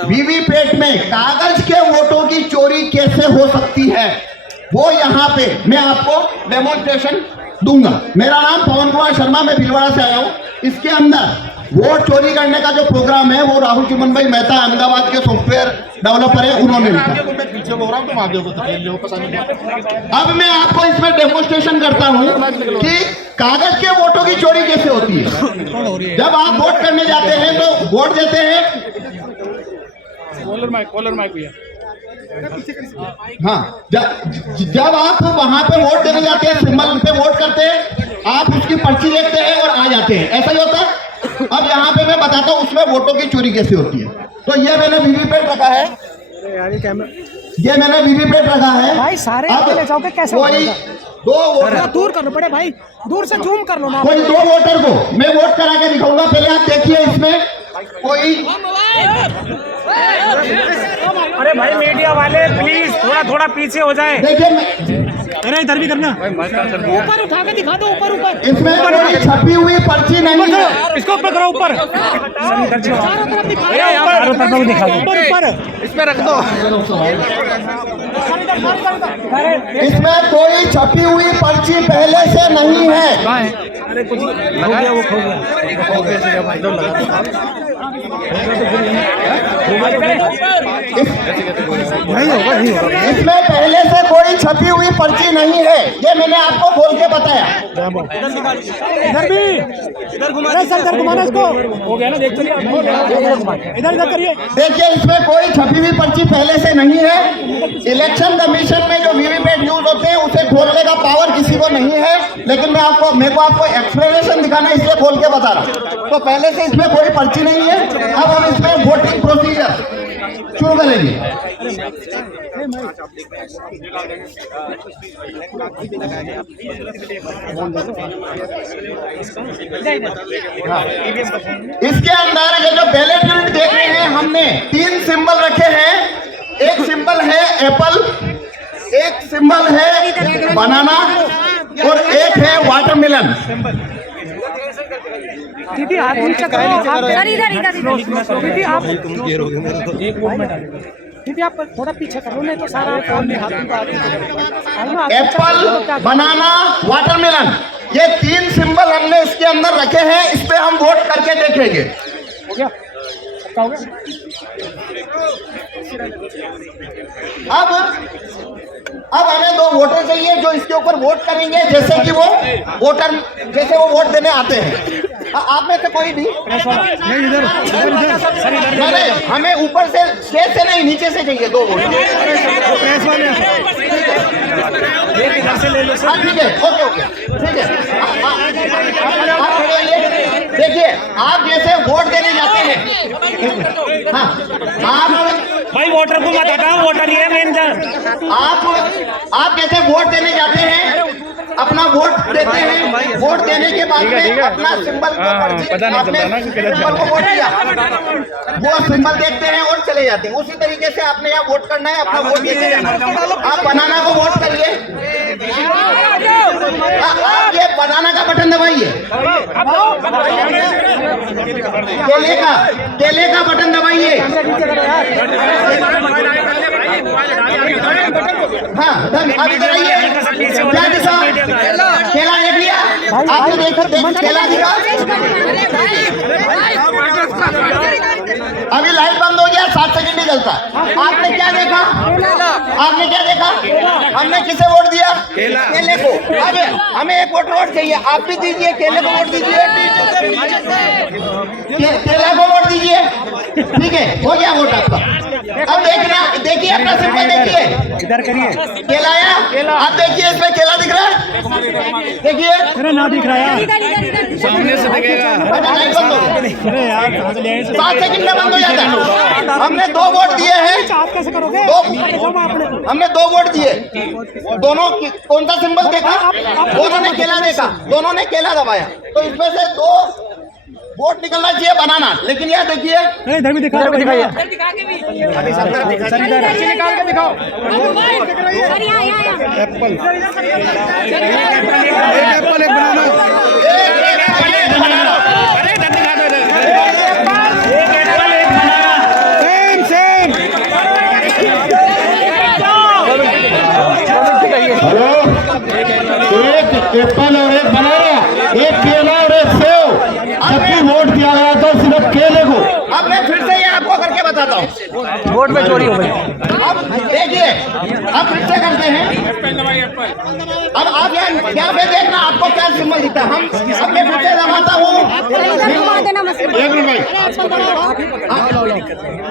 VVPAT में कागज के वोटों की चोरी कैसे हो सकती है, वो यहाँ पे मैं आपको डेमोन्स्ट्रेशन दूंगा। मेरा नाम पवन कुमार शर्मा, मैं भीलवाड़ा से आया हूँ। इसके अंदर वोट चोरी करने का जो प्रोग्राम है वो राहुल चिमन भाई मेहता अहमदाबाद के सॉफ्टवेयर डेवलपर है, उन्होंने लिखा। अब मैं आपको इसमें डेमोन्स्ट्रेशन करता हूँ कि कागज के वोटों की चोरी कैसे होती है। जब आप वोट करने जाते हैं तो वोट देते हैं, कॉलर माइक भैया। हाँ, जब आप वहां पे वोट देने जाते हैं, सिंबल पे वोट करते हैं, आप उसकी पर्ची देखते हैं और आ जाते हैं, ऐसा ही होता है। अब यहाँ पे मैं बताता हूँ उसमें वोटों की चोरी कैसे होती है। तो ये मैंने वीवीपैट रखा है, ये मैंने वीवीपैट रखा है भाई। सारे ले जाओगे कैसे? कोई दो वोटर दूर कर लो बड़े भाई, दूर से जूम कर लो ना। कोई दो वोटर को मैं वोट करा के दिखाऊंगा। पहले आप देखिए इसमें कोई, अरे भाई मीडिया वाले प्लीज थोड़ा पीछे हो जाए। देखिए, अरे इधर भी करना, ऊपर उठा के दिखा दो, ऊपर ऊपर। इसमें कोई छपी हुई पर्ची नहीं है। इसको ऊपर करो, ऊपर चारों तरफ दिखा ऊपर ऊपर इस पे रख दो। इसमें कोई छपी हुई पर्ची पहले से नहीं है। अरे कुछ हो गया, वो खो गया भाई। इसमें पहले से कोई छपी हुई पर्ची नहीं है, ये मैंने आपको खोल के बताया। इधर भी, इधर घुमाना इसको। हो गया ना, देख तो इधर करिए। देखिए, इसमें कोई छपी हुई पर्ची पहले से नहीं है। इलेक्शन कमीशन में जो वीवीपैट यूज होते हैं उसे खोलने का पावर किसी को नहीं है, लेकिन मेरे को आपको एक्सप्लेनेशन दिखाना, इसलिए खोल के बता रहा। तो पहले से इसमें कोई पर्ची नहीं है। अब हम इसमें वोटिंग प्रोसीजर शुरू करेंगे। इसके अंदर ये जो बैलेट यूनिट देख रहे हैं, हमने 3 सिंबल रखे हैं। एक सिंबल है एप्पल, एक सिंबल है बनाना और एक है वाटरमेलन। दीदी हाथ नीचे करो, दीदी आप दीदी आप थोड़ा पीछे करो, नहीं तो सारा फोन में हाथ में। एप्पल, बनाना, वाटरमेलन, ये 3 सिंबल हमने इसके अंदर रखे हैं। इस पे हम वोट करके देखेंगे। हो गया, सबका हो गया। अब हमें 2 वोटर चाहिए जो इसके ऊपर वोट करेंगे, जैसे कि वो वोट देने आते हैं। आप में से कोई भी नहीं, हमें ऊपर से स्टेज से नहीं, नीचे से चाहिए 2 वोट। ठीक है, ओके, ठीक है। देखिए, आप जैसे वोट देने जाते हैं, हाँ, आप भाई वोटर को मत हटाओ, वोटर ये मेन। आप जैसे वोट देने जाते हैं, अपना वोट देते हैं। वोट देने के बाद में अपना सिंबल को वोट दिया, वो सिंबल देखते हैं और चले जाते हैं। उसी तरीके से आपने यहाँ वोट करना है, अपना वोट देके जाना है। आप बनाना को वोट करिए, आप ये बनाना का बटन दबाइए, केले का बटन दबाइए। हाँ, अभी कराइए। क्या दिखा? केला देख लिया आपने? केला दिखा। अभी लाइट बंद हो गया, 7 सेकंड नहीं चलता। आपने क्या देखा? हमने किसे वोट दिया? केले को। अब हमें एक वोट चाहिए, आप भी दीजिए। केले को वोट दीजिए, केला को वोट दीजिए। ठीक है, हो गया वोट आपका। अब देखिए अपना सिंबल देखिए, इधर करिए। केला आया, आप देखिए इसमें केला दिख रहा है। देखिए, अरे ना दिख रहा है, सामने से दिखेगा। 7 सेकंड में बंद हो जाता है। हमने 2 वोट दिए हैं। आप कैसे करोगे? हमने 2 वोट दिए। दोनों कौन सा सिंबल देखा? दोनों ने केला देखा, दोनों ने केला दबाया। तो इसमें से 2 वोट निकलना चाहिए बनाना। लेकिन यह देखिए, इधर भी दिखाइए, निकाल के दिखाओ। एप्पल, एप्पल और एक बनाना, एक केला और एक सेव, सबकी वोट दिया गया था सिर्फ केले को। अब मैं फिर से ये आपको करके बताता हूँ, वोट में चोरी हो गई। अब देखिए, अब फिर से करते हैं। अब आप यहाँ पे देखना आपको क्या सिंबल दिखता है। हम अब मैं फिर से दबाता हूँ, एक मिनट भाई,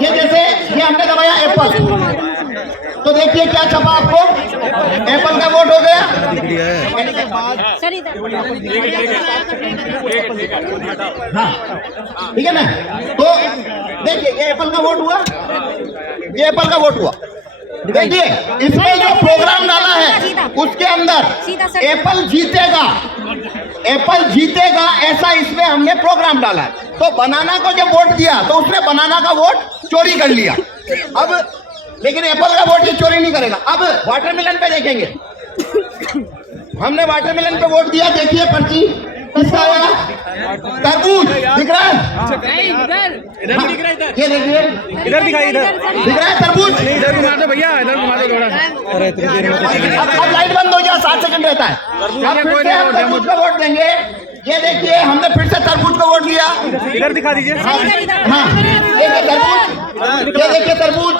ये जैसे ये हमने दबाया एप्पल, तो देखिए क्या छपा आपको, एप्पल का वोट हो गया। हाँ ठीक है ना, तो देखिए ये एप्पल का वोट हुआ, ये एप्पल का वोट हुआ। देखिए इसमें जो प्रोग्राम डाला है उसके अंदर एप्पल जीतेगा, एप्पल जीतेगा ऐसा इसमें हमने प्रोग्राम डाला है। तो बनाना को जब वोट दिया तो उसने बनाना का वोट चोरी कर लिया। अब लेकिन एप्पल का वोट ये चोरी नहीं करेगा। अब वाटरमेलन पे देखेंगे, हमने वाटरमेलन पे वोट दिया। देखिए पर्ची किसका आया, तरबूज दिख रहा है, ये देखिए इधर दिखाई, इधर दिख रहा है तरबूज। इधर घुमा दो भैया, इधर घुमा दो थोड़ा। अब लाइट बंद हो जाए, 7 सेकंड रहता है। अब फिर से हम तरबूज को वोट देंगे। ये देखिए हमने फिर से तरबूज को वोट दिया। इधर दिखा दीजिए। हाँ देखिए तरबूज, ये देखिए तरबूज।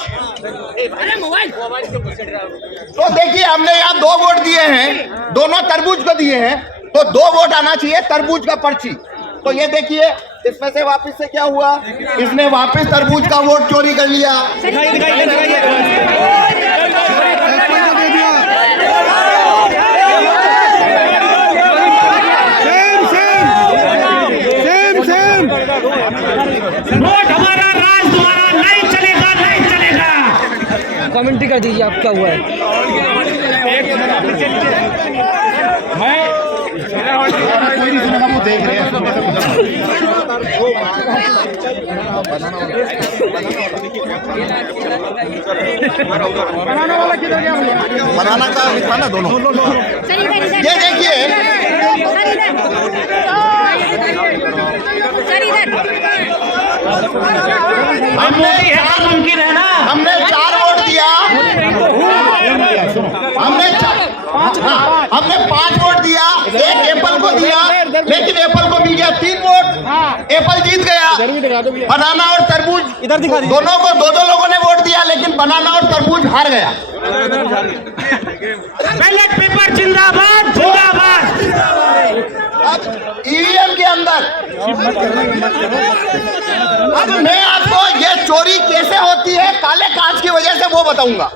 तो देखिए हमने यहाँ 2 वोट दिए हैं, दोनों तरबूज को दिए हैं, तो 2 वोट आना चाहिए तरबूज का पर्ची। तो ये देखिए इसमें से वापस से क्या हुआ, इसने वापस तरबूज का वोट चोरी कर लिया। वोट हमारा, राज तुम्हारा, नहीं चलेगा, नहीं चलेगा। कमेंट्री कर दीजिए आप क्या हुआ है। देख रहे हैं बनाना का लिखा ना दोनों। ये देखिए हमने 4 वोट दिया, हमने 5 वोट दिया, एक एप्पल को दिया, लेकिन एप्पल को मिल गया 3 वोट, एप्पल जीत गया। बनाना और तरबूज इधर दिखा दीजिए। दोनों को 2-2 लोगों ने वोट दिया, लेकिन बनाना और तरबूज हार गया। बैलेट पेपर जिंदाबाद, जिंदाबाद। अब ईवीएम के अंदर अब मैं आपको ये चोरी कैसे होती है काले कांच की वजह से वो बताऊंगा।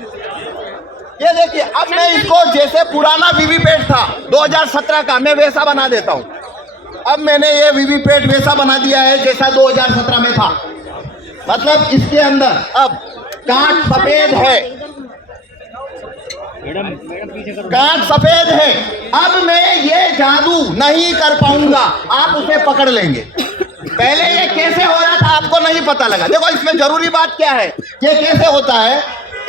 ये देखिए अब मैं इसको जैसे पुराना वीवीपैट था 2017 का, मैं वैसा बना देता हूँ। अब मैंने ये वीवीपैट वैसा बना दिया है जैसा 2017 में था। मतलब इसके अंदर अब कांच सफेद है, कांच सफेद है। अब मैं ये जादू नहीं कर पाऊंगा, आप उसे पकड़ लेंगे। पहले ये कैसे हो रहा था आपको नहीं पता लगा। देखो इसमें जरूरी बात क्या है, ये कैसे होता है,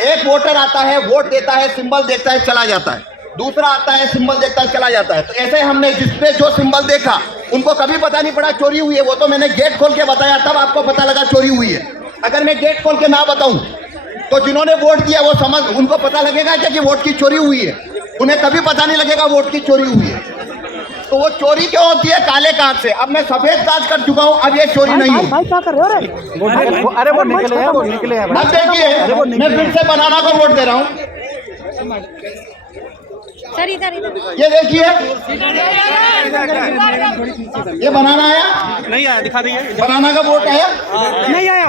एक वोटर आता है, वोट देता है, सिंबल देखता है, चला जाता है। दूसरा आता है, सिंबल देखता है, चला जाता है। तो ऐसे हमने जिसने जो सिंबल देखा उनको कभी पता नहीं पड़ा चोरी हुई है। वो तो मैंने गेट खोल के बताया, तब आपको पता लगा चोरी हुई है। अगर मैं गेट खोल के ना बताऊं तो जिन्होंने वोट दिया वो समझ, उनको पता लगेगा क्या कि वोट की चोरी हुई है? उन्हें कभी पता नहीं लगेगा वोट की चोरी हुई है। तो वो चोरी क्यों होती है? काले कांच से। अब मैं सफेद कांच कर चुका हूँ, अब ये चोरी नहीं होगी। भाई क्या कर रहे हो रे? अरे वो निकले हैं, वो निकले हैं। अब देखिए मैं फिर से बनाना को वोट दे रहा हूँ। सर इधर इधर ये देखिए ये बनाना आया, नहीं आया, दिखा दीजिए। बनाना का वोट आया, नहीं आया,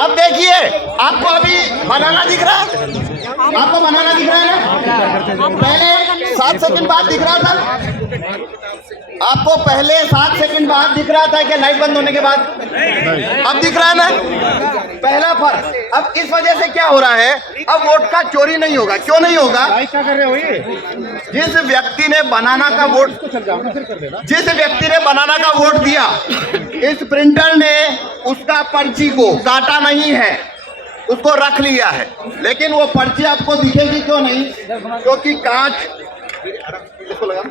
अब देखिए आपको अभी बनाना दिख रहा है, आपको बनाना दिख रहा है ना? पहले 7 सेकंड बाद दिख रहा था, आपको पहले 7 सेकंड बाद दिख रहा था कि लाइट बंद होने के बाद? अब दिख रहा है ना? पहला फर्क। अब इस वजह से क्या हो रहा है, अब वोट का चोरी नहीं होगा। क्यों नहीं होगा? क्या कर रहे हो ये? जिस व्यक्ति ने बनाना का वोट दिया, इस प्रिंटर ने उसका पर्ची को काटा नहीं है, उसको रख लिया है। लेकिन वो पर्ची आपको दिखेगी क्यों नहीं? क्योंकि कांच इसको लगा।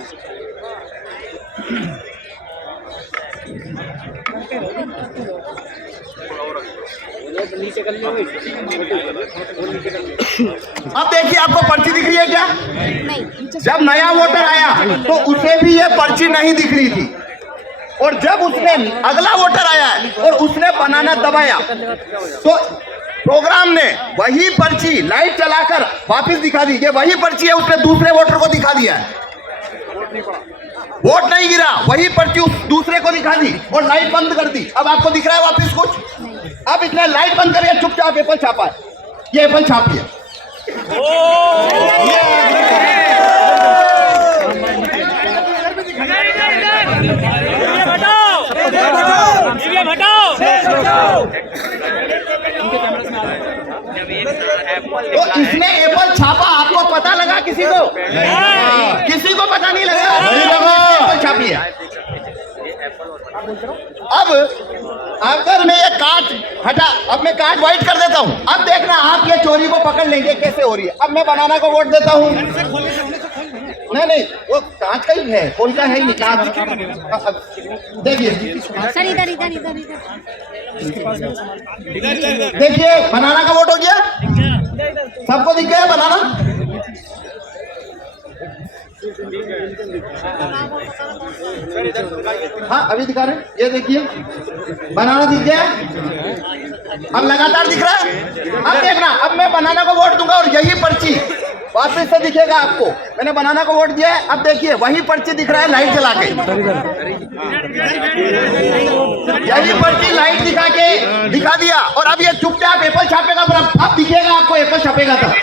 अब देखिए, आपको पर्ची दिख रही है क्या? जब नया वोटर आया तो उसे भी ये पर्ची नहीं दिख रही थी, और जब उसने अगला वोटर आया और उसने बनाना दबाया तो प्रोग्राम ने वही पर्ची लाइट चलाकर वापस दिखा दी। ये वही पर्ची है, उसने दूसरे वोटर को दिखा दिया है। वोट नहीं गिरा, वही पर्ची उस दूसरे को दिखा दी और लाइट बंद कर दी। अब आपको दिख रहा है वापस कुछ? अब इसने लाइट बंद करके चुपचाप एप्पल छापा है। ये एप्पल छाप दिया। तो इसने एप्पल छापा, आपको पता लगा? किसी को पता नहीं लगा। एप्पल छापी है। अब अगर मैं ये कांच हटा, अब मैं कांच व्हाइट कर देता हूँ। अब देखना, आप ये चोरी को पकड़ लेंगे कैसे हो रही है। अब मैं बनाना को वोट देता हूँ। नहीं, वो कांच का ही है, कौन सा है ही नहीं कांच। देखिए, देखिए बनाना का वोट हो गया। सबको दिख गया बनाना? हाँ, अभी दिखा रहे हैं। ये देखिए, बनाना दिख गया। अब लगातार दिख रहा है। अब देखना, अब मैं बनाना को वोट दूंगा और यही पर्ची वापस से दिखेगा आपको। मैंने बनाना को वोट दिया है। अब देखिए, वही पर्ची दिख रहा है लाइट जला के। यही पर्ची लाइट दिखा दिया, और अब ये चुपचाप एप्पल छापेगा। अब दिखेगा आपको एप्पल छापेगा था।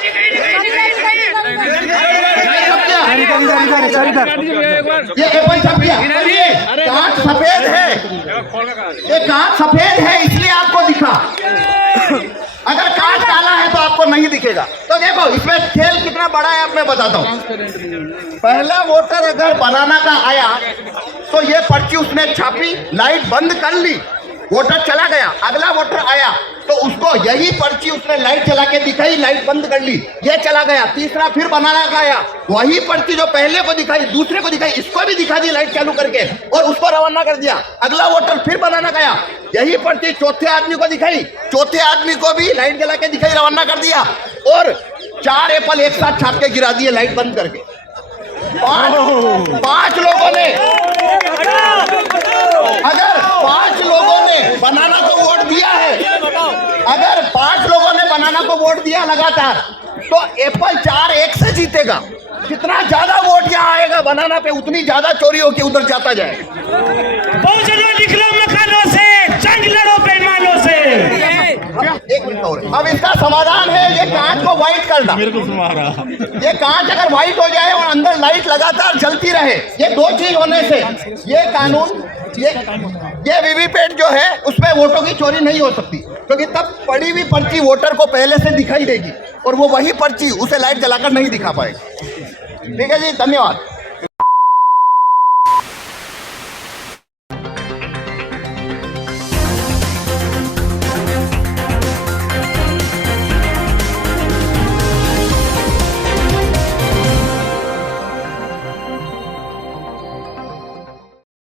ये एप्पल छप गया। ये कांच सफेद है, ये कांच सफेद है इसलिए आपको दिखा। अगर कांच काला है तो आपको नहीं दिखेगा। तो देखो, इसमें खेल कितना बड़ा है, अब मैं बताता हूँ। पहला वोटर अगर बनाना का आया तो ये पर्ची उसने छापी, लाइट बंद कर ली, वोटर चला गया। अगला वोटर आया तो उसको यही पर्ची उसने लाइट चला के दिखाई, लाइट बंद कर ली, ये चला गया। तीसरा फिर बनाना का आया, वही पर्ची जो पहले को दिखाई, दूसरे को दिखाई, इसको भी दिखा दी लाइट चालू करके और उसको रवाना कर दिया। अगला वोटर फिर बनाना का आया, यही पर्ची चौथे आदमी को दिखाई, चौथे आदमी को भी लाइट जला के दिखाई, रवाना कर दिया, और 4 एप्पल एक साथ छाप के गिरा दिए लाइट बंद करके। पांच लोगों ने, अगर 5 लोगों ने बनाना को वोट दिया है, अगर 5 लोगों ने बनाना को वोट दिया लगातार, तो एप्पल 4-1 से जीतेगा। जितना ज्यादा वोट यहाँ आएगा बनाना पे, उतनी ज्यादा चोरी होके उधर जाता जाएगा। निकलो मकानों से, जंग लड़ो बेईमानों से। एक मिनट और, अब इसका समाधान है ये कांच को व्हाइट करना। ये कांच अगर व्हाइट हो जाए और अंदर लाइट लगातार जलती रहे, ये 2 चीज होने से ये कानून, ये वीवीपैट जो है उसमें वोटों की चोरी नहीं हो सकती, क्योंकि तब पड़ी हुई पर्ची वोटर को पहले से दिखाई देगी और वो वही पर्ची उसे लाइट जलाकर नहीं दिखा पाएगी। ठीक है जी, धन्यवाद।